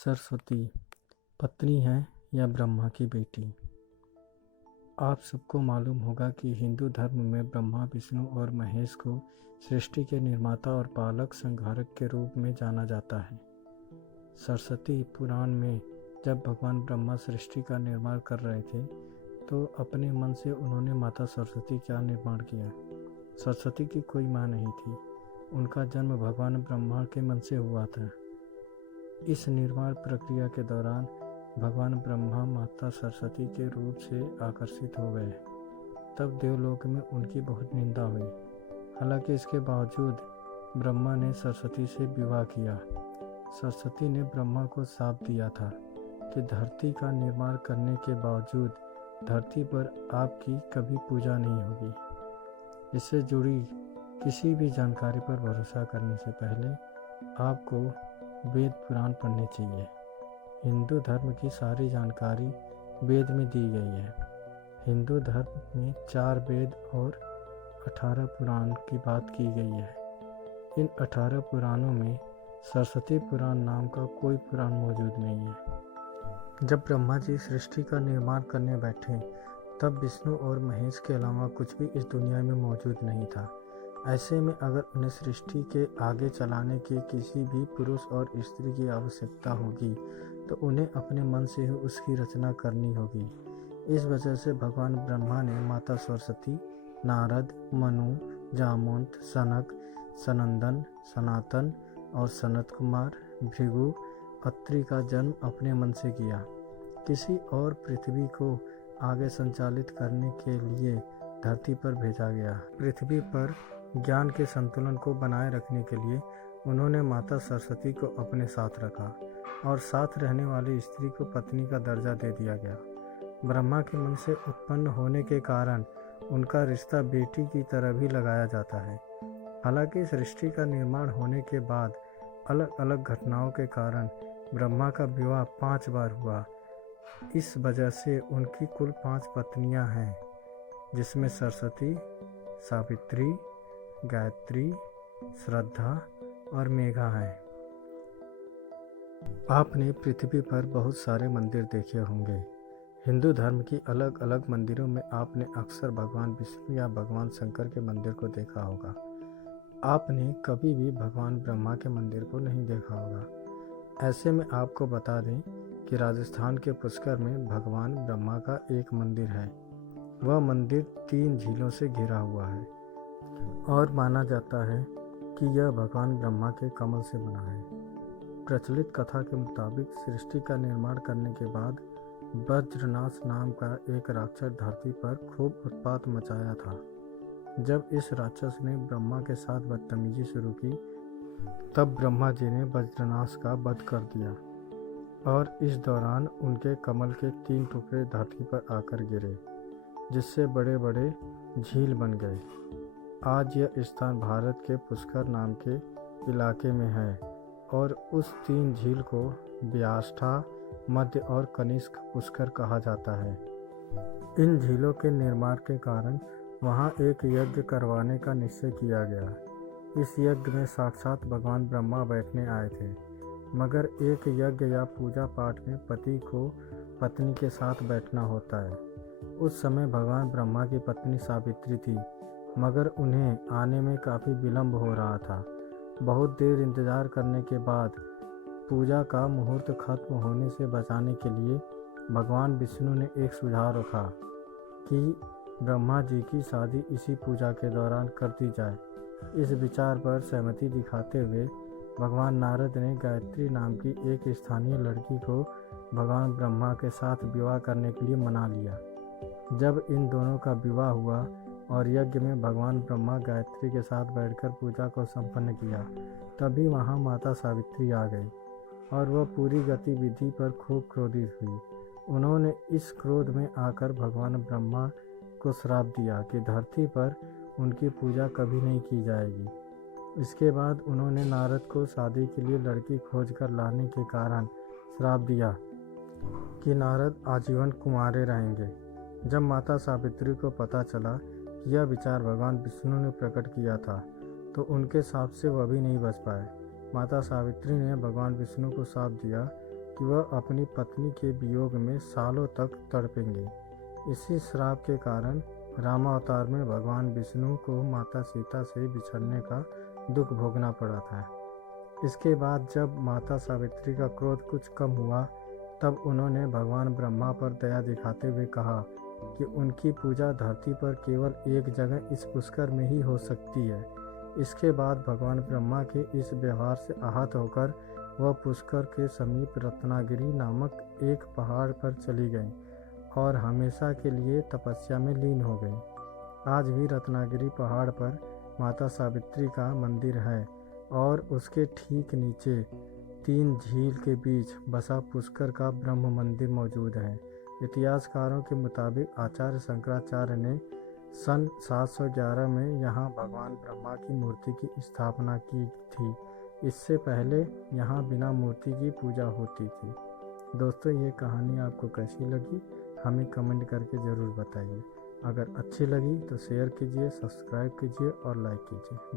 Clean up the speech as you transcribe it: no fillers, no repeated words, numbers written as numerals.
सरस्वती पत्नी है या ब्रह्मा की बेटी। आप सबको मालूम होगा कि हिंदू धर्म में ब्रह्मा, विष्णु और महेश को सृष्टि के निर्माता और पालक संहारक के रूप में जाना जाता है। सरस्वती पुराण में जब भगवान ब्रह्मा सृष्टि का निर्माण कर रहे थे तो अपने मन से उन्होंने माता सरस्वती का निर्माण किया। सरस्वती की कोई माँ नहीं थी, उनका जन्म भगवान ब्रह्मा के मन से हुआ था। इस निर्माण प्रक्रिया के दौरान भगवान ब्रह्मा माता सरस्वती के रूप से आकर्षित हो गए। तब देवलोक में उनकी बहुत निंदा हुई। हालांकि इसके बावजूद ब्रह्मा ने सरस्वती से विवाह किया। सरस्वती ने ब्रह्मा को शाप दिया था कि धरती का निर्माण करने के बावजूद धरती पर आपकी कभी पूजा नहीं होगी। इससे जुड़ी किसी भी जानकारी पर भरोसा करने से पहले आपको वेद पुराण पढ़ने चाहिए। हिंदू धर्म की सारी जानकारी वेद में दी गई है। हिंदू धर्म में 4 वेद और 18 पुराण की बात की गई है। इन 18 पुराणों में सरस्वती पुराण नाम का कोई पुराण मौजूद नहीं है। जब ब्रह्मा जी सृष्टि का निर्माण करने बैठे तब विष्णु और महेश के अलावा कुछ भी इस दुनिया में मौजूद नहीं था। ऐसे में अगर उन्हें सृष्टि के आगे चलाने के किसी भी पुरुष और स्त्री की आवश्यकता होगी तो उन्हें अपने मन से ही उसकी रचना करनी होगी। इस वजह से भगवान ब्रह्मा ने माता सरस्वती, नारद, मनु, जामवंत, सनक, सनंदन, सनातन और सनत कुमार, भृगु, अत्रि का जन्म अपने मन से किया। किसी और पृथ्वी को आगे संचालित करने के लिए धरती पर भेजा गया। पृथ्वी पर ज्ञान के संतुलन को बनाए रखने के लिए उन्होंने माता सरस्वती को अपने साथ रखा और साथ रहने वाली स्त्री को पत्नी का दर्जा दे दिया गया। ब्रह्मा के मन से उत्पन्न होने के कारण उनका रिश्ता बेटी की तरह भी लगाया जाता है। हालांकि सृष्टि का निर्माण होने के बाद अलग अलग घटनाओं के कारण ब्रह्मा का विवाह 5 बार हुआ। इस वजह से उनकी कुल 5 पत्नियां हैं, जिसमें सरस्वती, सावित्री, गायत्री, श्रद्धा और मेघा है। आपने पृथ्वी पर बहुत सारे मंदिर देखे होंगे। हिंदू धर्म की अलग अलग मंदिरों में आपने अक्सर भगवान विष्णु या भगवान शंकर के मंदिर को देखा होगा। आपने कभी भी भगवान ब्रह्मा के मंदिर को नहीं देखा होगा। ऐसे में आपको बता दें कि राजस्थान के पुष्कर में भगवान ब्रह्मा का एक मंदिर है। वह मंदिर 3 झीलों से घिरा हुआ है और माना जाता है कि यह भगवान ब्रह्मा के कमल से बना है। प्रचलित कथा के मुताबिक सृष्टि का निर्माण करने के बाद वज्रनाश नाम का एक राक्षस धरती पर खूब उत्पात मचाया था। जब इस राक्षस ने ब्रह्मा के साथ बदतमीजी शुरू की तब ब्रह्मा जी ने वज्रनाश का वध कर दिया और इस दौरान उनके कमल के 3 टुकड़े धरती पर आकर गिरे, जिससे बड़े बड़े झील बन गए। आज यह स्थान भारत के पुष्कर नाम के इलाके में है और उस 3 झील को व्याष्ठा, मध्य और कनिष्क पुष्कर कहा जाता है। इन झीलों के निर्माण के कारण वहां एक यज्ञ करवाने का निश्चय किया गया। इस यज्ञ में साक्षात भगवान ब्रह्मा बैठने आए थे, मगर एक यज्ञ या पूजा पाठ में पति को पत्नी के साथ बैठना होता है। उस समय भगवान ब्रह्मा की पत्नी सावित्री थी, मगर उन्हें आने में काफ़ी विलंब हो रहा था। बहुत देर इंतज़ार करने के बाद पूजा का मुहूर्त खत्म होने से बचाने के लिए भगवान विष्णु ने एक सुझाव रखा कि ब्रह्मा जी की शादी इसी पूजा के दौरान कर दी जाए। इस विचार पर सहमति दिखाते हुए भगवान नारद ने गायत्री नाम की एक स्थानीय लड़की को भगवान ब्रह्मा के साथ विवाह करने के लिए मना लिया। जब इन दोनों का विवाह हुआ और यज्ञ में भगवान ब्रह्मा गायत्री के साथ बैठकर पूजा को संपन्न किया, तभी वहां माता सावित्री आ गई और वह पूरी गतिविधि पर खूब क्रोधित हुई। उन्होंने इस क्रोध में आकर भगवान ब्रह्मा को श्राप दिया कि धरती पर उनकी पूजा कभी नहीं की जाएगी। इसके बाद उन्होंने नारद को शादी के लिए लड़की खोज कर लाने के कारण श्राप दिया कि नारद आजीवन कुंवारे रहेंगे। जब माता सावित्री को पता चला कि यह विचार भगवान विष्णु ने प्रकट किया था तो उनके शाप से वह भी नहीं बच पाए। माता सावित्री ने भगवान विष्णु को शाप दिया कि वह अपनी पत्नी के वियोग में सालों तक तड़पेंगे। इसी श्राप के कारण रामावतार में भगवान विष्णु को माता सीता से बिछड़ने का दुख भोगना पड़ा था। इसके बाद जब माता सावित्री का क्रोध कुछ कम हुआ, तब उन्होंने भगवान ब्रह्मा पर दया दिखाते हुए कहा कि उनकी पूजा धरती पर केवल एक जगह इस पुष्कर में ही हो सकती है। इसके बाद भगवान ब्रह्मा के इस व्यवहार से आहत होकर वह पुष्कर के समीप रत्नागिरी नामक एक पहाड़ पर चली गई और हमेशा के लिए तपस्या में लीन हो गई। आज भी रत्नागिरी पहाड़ पर माता सावित्री का मंदिर है और उसके ठीक नीचे 3 झील के बीच बसा पुष्कर का ब्रह्म मंदिर मौजूद है। इतिहासकारों के मुताबिक आचार्य शंकराचार्य ने सन 711 में यहाँ भगवान ब्रह्मा की मूर्ति की स्थापना की थी। इससे पहले यहाँ बिना मूर्ति की पूजा होती थी। दोस्तों, ये कहानी आपको कैसी लगी हमें कमेंट करके ज़रूर बताइए। अगर अच्छी लगी तो शेयर कीजिए, सब्सक्राइब कीजिए और लाइक कीजिए।